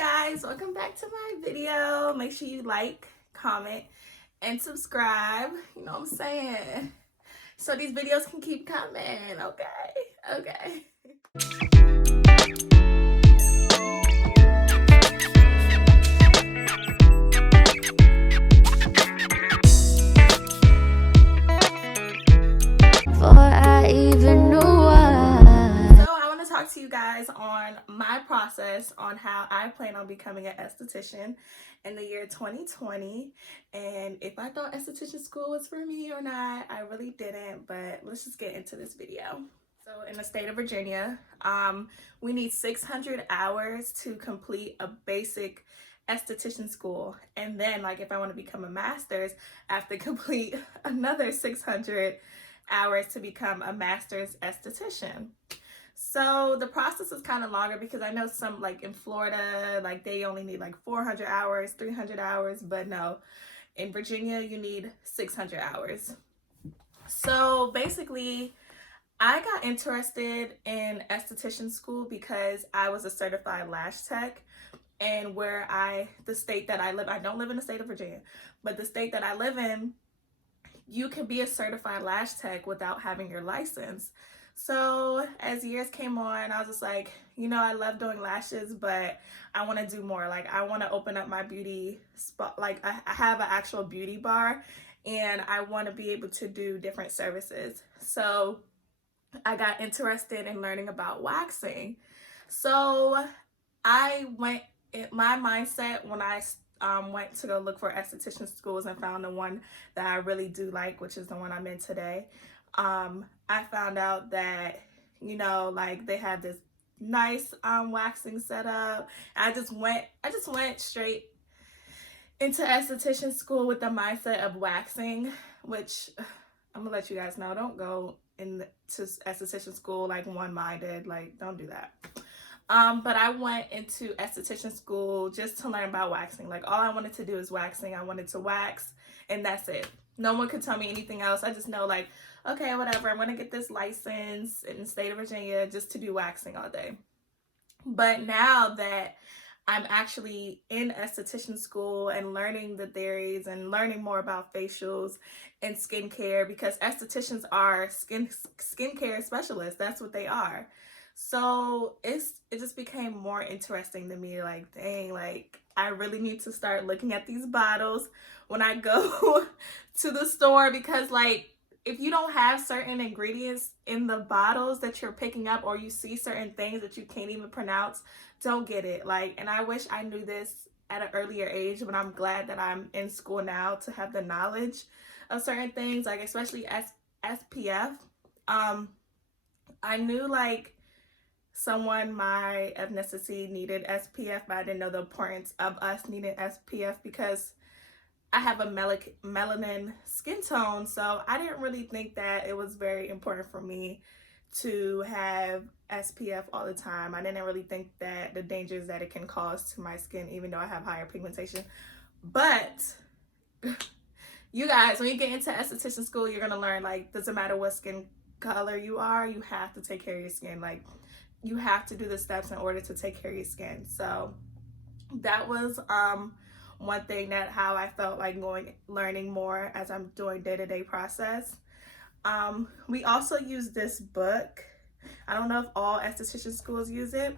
guys, welcome back to my video. Make sure you like, comment, and subscribe. You know what I'm saying? So these videos can keep coming. Okay. Talk to you guys on my process on how I plan on becoming an esthetician in the year 2020, and if I thought esthetician school was for me or not. I really didn't, but let's just get into this video. So in the state of Virginia, we need 600 hours to complete a basic esthetician school, and then like if I want to become a master's, I have to complete another 600 hours to become a master's esthetician. So the process is kind of longer because I know some, like in Florida, like they only need like 400 hours, 300 hours, but no, in Virginia, you need 600 hours. So basically, I got interested in esthetician school because I was a certified lash tech, and the state that I live, I don't live in the state of Virginia, but the state that I live in, you can be a certified lash tech without having your license. So as years came on, I was just like, you know, I love doing lashes, but I want to do more. Like I want to open up my beauty spot. Like I have an actual beauty bar, and I want to be able to do different services. So I got interested in learning about waxing. So my mindset when I went to go look for esthetician schools and found the one that I really do like, which is the one I'm in today. I found out that, you know, like they had this nice waxing setup. I just went straight into esthetician school with the mindset of waxing, which I'm gonna let you guys know, don't go into esthetician school like one-minded, like don't do that. But I went into esthetician school just to learn about waxing. Like all I wanted to do is waxing. I wanted to wax, and that's it. No one could tell me anything else. I just know, like, okay, whatever, I'm gonna get this license in the state of Virginia just to do waxing all day. But now that I'm actually in esthetician school and learning the theories and learning more about facials and skincare, because estheticians are skincare specialists, that's what they are. So it just became more interesting to me, like, dang, like I really need to start looking at these bottles when I go to the store, because like if you don't have certain ingredients in the bottles that you're picking up, or you see certain things that you can't even pronounce, don't get it. Like, and I wish I knew this at an earlier age, but I'm glad that I'm in school now to have the knowledge of certain things, like especially SPF. I knew like someone my ethnicity needed SPF, but I didn't know the importance of us needing SPF because I have a melanin skin tone, so I didn't really think that it was very important for me to have SPF all the time. I didn't really think that the dangers that it can cause to my skin, even though I have higher pigmentation. But you guys, when you get into esthetician school, you're gonna learn, like, doesn't matter what skin color you are, you have to take care of your skin. Like, you have to do the steps in order to take care of your skin. So that was one thing, that how I felt like learning more as I'm doing day-to-day process. We also use this book. I don't know if all esthetician schools use it,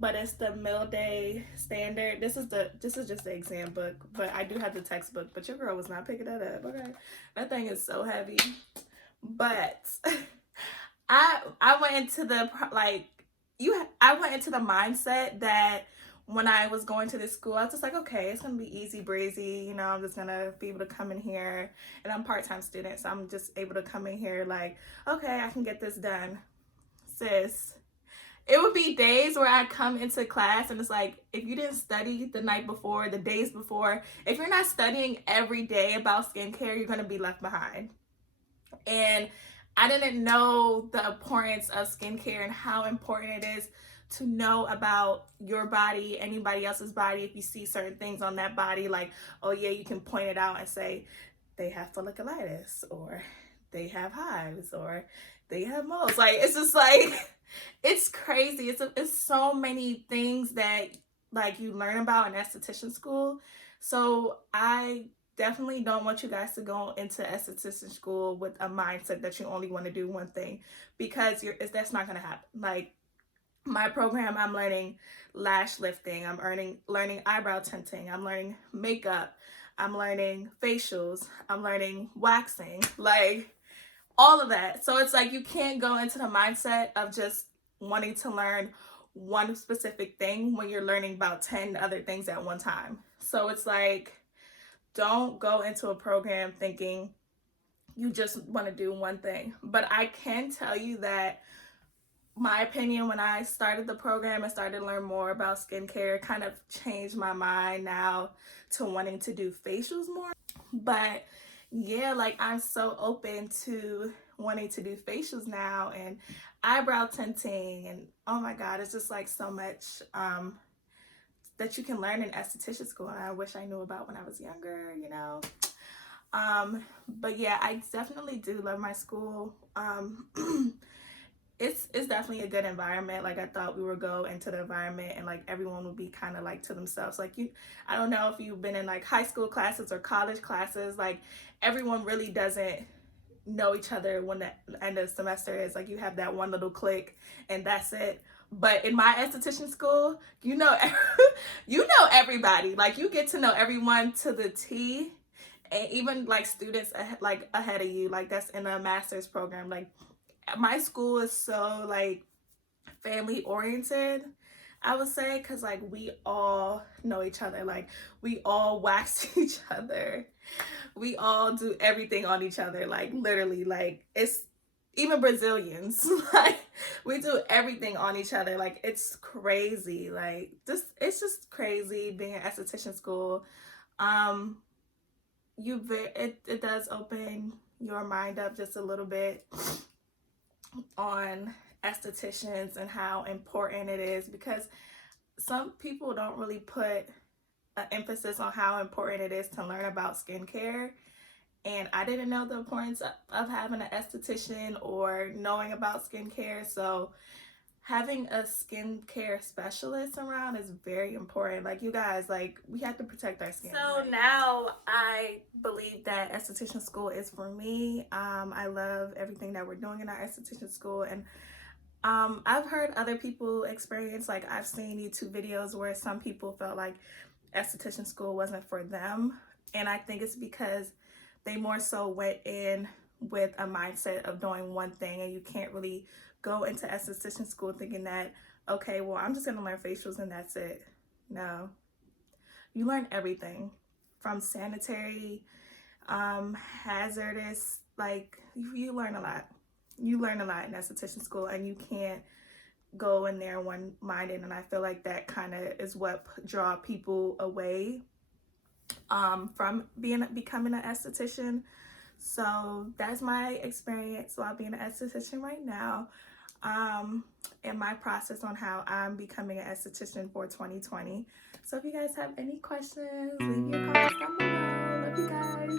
but it's the Middle Day Standard. This is just the exam book, but I do have the textbook, but your girl was not picking that up. Okay, that thing is so heavy. But I went into the mindset that when I was going to this school, I was just like, okay, it's gonna be easy breezy, you know, I'm just gonna be able to come in here, and I'm a part-time student, so I'm just able to come in here like, okay, I can get this done. Sis, it would be days where I come into class and it's like, if you didn't study the night before, the days before, if you're not studying every day about skincare, you're gonna be left behind. And I didn't know the importance of skincare and how important it is to know about your body, anybody else's body. If you see certain things on that body, like, oh yeah, you can point it out and say they have folliculitis, or they have hives, or they have moles. Like, it's just like, it's crazy. It's so many things that like you learn about in esthetician school. So I definitely don't want you guys to go into esthetician school with a mindset that you only want to do one thing, because that's not going to happen. Like my program, I'm learning lash lifting, I'm learning eyebrow tinting, I'm learning makeup, I'm learning facials, I'm learning waxing, like all of that. So it's like you can't go into the mindset of just wanting to learn one specific thing when you're learning about 10 other things at one time. So it's like, don't go into a program thinking you just want to do one thing. But I can tell you that my opinion when I started the program and started to learn more about skincare kind of changed my mind now to wanting to do facials more. But yeah, like I'm so open to wanting to do facials now and eyebrow tinting, and oh my god, it's just like so much that you can learn in esthetician school, and I wish I knew about when I was younger, you know. But yeah, I definitely do love my school. It's definitely a good environment. Like I thought we would go into the environment and like everyone would be kind of like to themselves. Like I don't know if you've been in like high school classes or college classes, like everyone really doesn't know each other when the end of the semester is. Like you have that one little clique and that's it. But in my esthetician school, you know everybody. Like you get to know everyone to the T, and even like students like ahead of you, like that's in a master's program. Like my school is so like family oriented, I would say, because like we all know each other. Like we all wax each other, we all do everything on each other, like literally. Like it's even Brazilians like we do everything on each other. Like it's crazy. Like it's just crazy being an esthetician school. It does open your mind up just a little bit on estheticians and how important it is, because some people don't really put an emphasis on how important it is to learn about skincare. And I didn't know the importance of having an esthetician or knowing about skincare. So having a skincare specialist around is very important. Like you guys, like we have to protect our skin. So now I believe that esthetician school is for me. I love everything that we're doing in our esthetician school, and I've heard other people experience, like I've seen YouTube videos where some people felt like esthetician school wasn't for them, and I think it's because they more so went in with a mindset of doing one thing, and you can't really go into esthetician school thinking that, okay, well, I'm just gonna learn facials and that's it. No, you learn everything from sanitary, hazardous, like you learn a lot. You learn a lot in esthetician school, and you can't go in there one-minded, and I feel like that kind of is what draw people away from becoming an esthetician. So that's my experience while being an esthetician right now, and my process on how I'm becoming an esthetician for 2020. So if you guys have any questions, leave your comments down below. Love you guys.